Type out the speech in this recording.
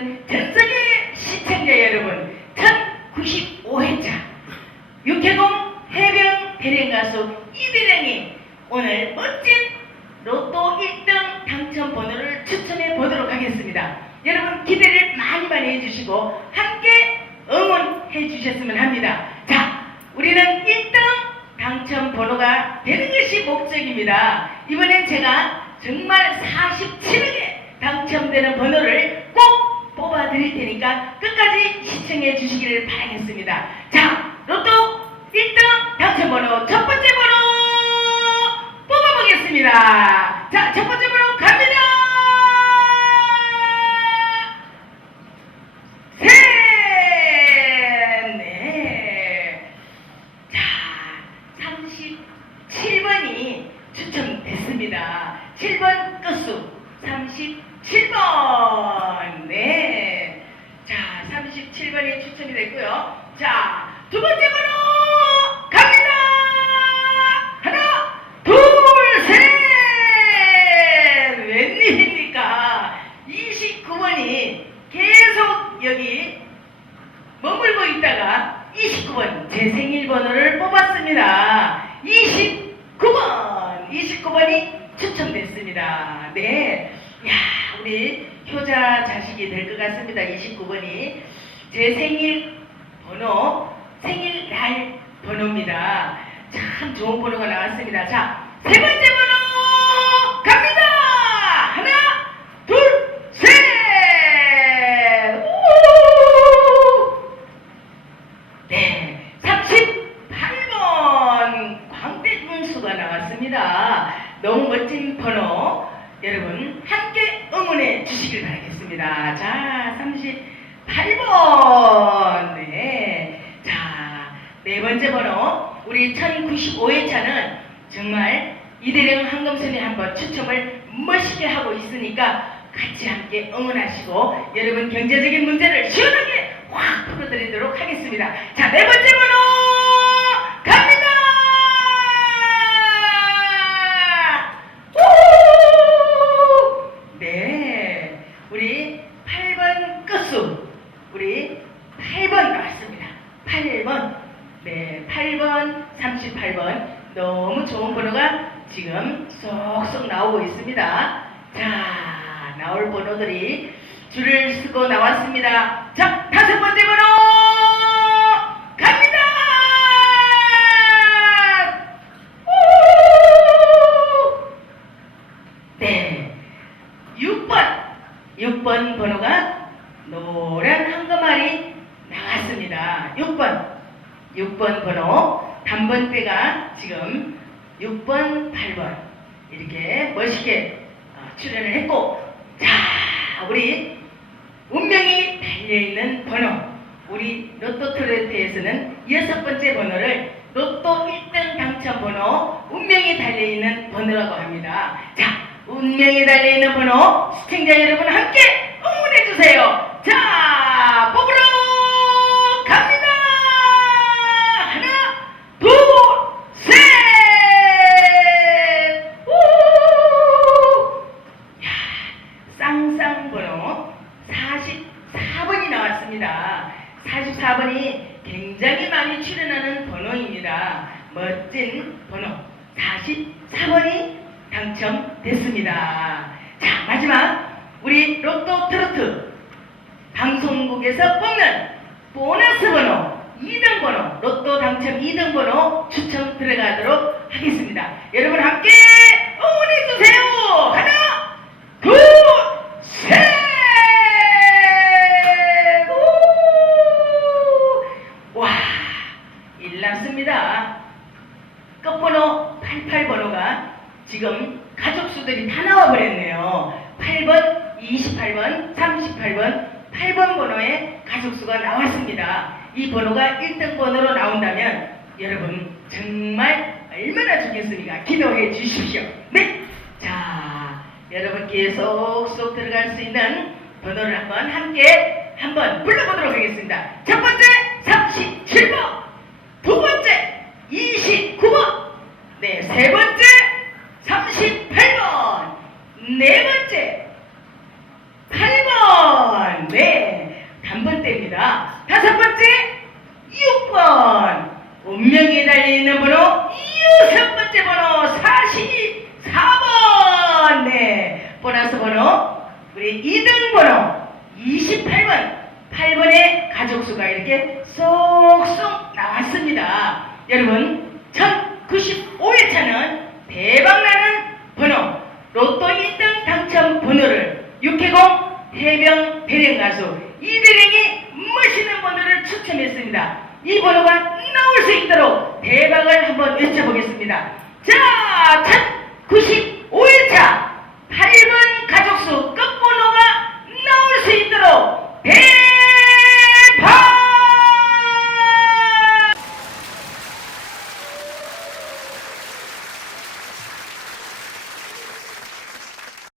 전성의 시청자 여러분 1095회차 육해공 해병 대령 가수 이대령이 오늘 멋진 로또 1등 당첨 번호를 추천해 보도록 하겠습니다. 여러분 기대를 많이 많이 해주시고 함께 응원해 주셨으면 합니다. 자 우리는 1등 당첨 번호가 되는 것이 목적입니다. 이번엔 제가 정말 47억에 당첨되는 번호를 뽑아 드릴 테니까 끝까지 시청해 주시기를 바라겠습니다. 자, 로또 1등 당첨 번호 첫 번째 번호 뽑아보겠습니다. 자, 첫 번째 번호 갑니다. 셋, 네. 자, 37번이 추첨됐습니다. 7번 끝수 37번. 네. 자, 37번이 추첨이 됐고요. 자, 두 번째 번호 갑니다. 하나, 둘, 셋. 웬일입니까? 29번이 계속 여기 머물고 있다가 29번 제 생일 번호를 뽑았습니다. 29번 29번이 추첨됐습니다. 네, 야 우리 효자 자식이 될 것 같습니다. 29번이 제 생일 번호 생일날 번호입니다. 참 좋은 번호가 나왔습니다. 자, 세 번째 번호 너무 멋진 번호 여러분 함께 응원해 주시길 바라겠습니다. 자, 38번 네, 자, 네 번째 번호 우리 1095회차는 정말 이대령 한금선이 한번 추첨을 멋있게 하고 있으니까 같이 함께 응원하시고 여러분 경제적인 문제를 시원하게 확 풀어드리도록 하겠습니다. 자, 네 38번 너무 좋은 번호가 지금 쏙쏙 나오고 있습니다. 자, 나올 번호들이 줄을 쓰고 나왔습니다. 자, 다섯 번째 번호 갑니다. 우! 네, 6번 6번 번호가 노란 황금알이 나왔습니다. 6번 6번 번호 단번대가 지금 6번 8번 이렇게 멋있게 어, 출연을 했고 자 우리 운명이 달려있는 번호 우리 로또 트로트에서는 여섯 번째 번호를 로또 1등 당첨 번호 운명이 달려있는 번호라고 합니다. 자 운명이 달려있는 번호 시청자 여러분 함께 응원해주세요. 자 멋진 번호 44번이 당첨됐습니다. 자, 마지막 우리 로또 트로트 방송국에서 뽑는 보너스 번호 2등 번호 로또 당첨 2등 번호 추첨 들어가도록 하겠습니다. 여러분 함께 응원해 주세요. 하나, 둘, 셋. 우! 와, 일났습니다. 끝번호 88번호가 지금 가족 수들이 다 나와버렸네요. 8번, 28번, 38번, 8번 번호의 가족 수가 나왔습니다. 이 번호가 1등 번호로 나온다면 여러분 정말 얼마나 좋겠습니까? 기도해 주십시오. 네. 자, 여러분께 쏙쏙 들어갈 수 있는 번호를 한번 함께 한번 불러보도록 하겠습니다. 첫 번째 37번, 두 번째 29번, 네, 세 번째 38번, 네 번째 8번, 네, 단번대입니다. 다섯 번째 6번, 운명이 달려있는 번호 여섯 번째 번호 44번, 네, 보너스 번호 우리 2등 번호 28번 8번의 가족수가 이렇게 쏙쏙 나왔습니다. 여러분, 1095회 차는 대박나는 번호, 로또 1등 당첨 번호를 육해공 해병 대령 가수 이대령이 멋있는 번호를 추첨했습니다. 이 번호가 외쳐보겠습니다. 자, 1095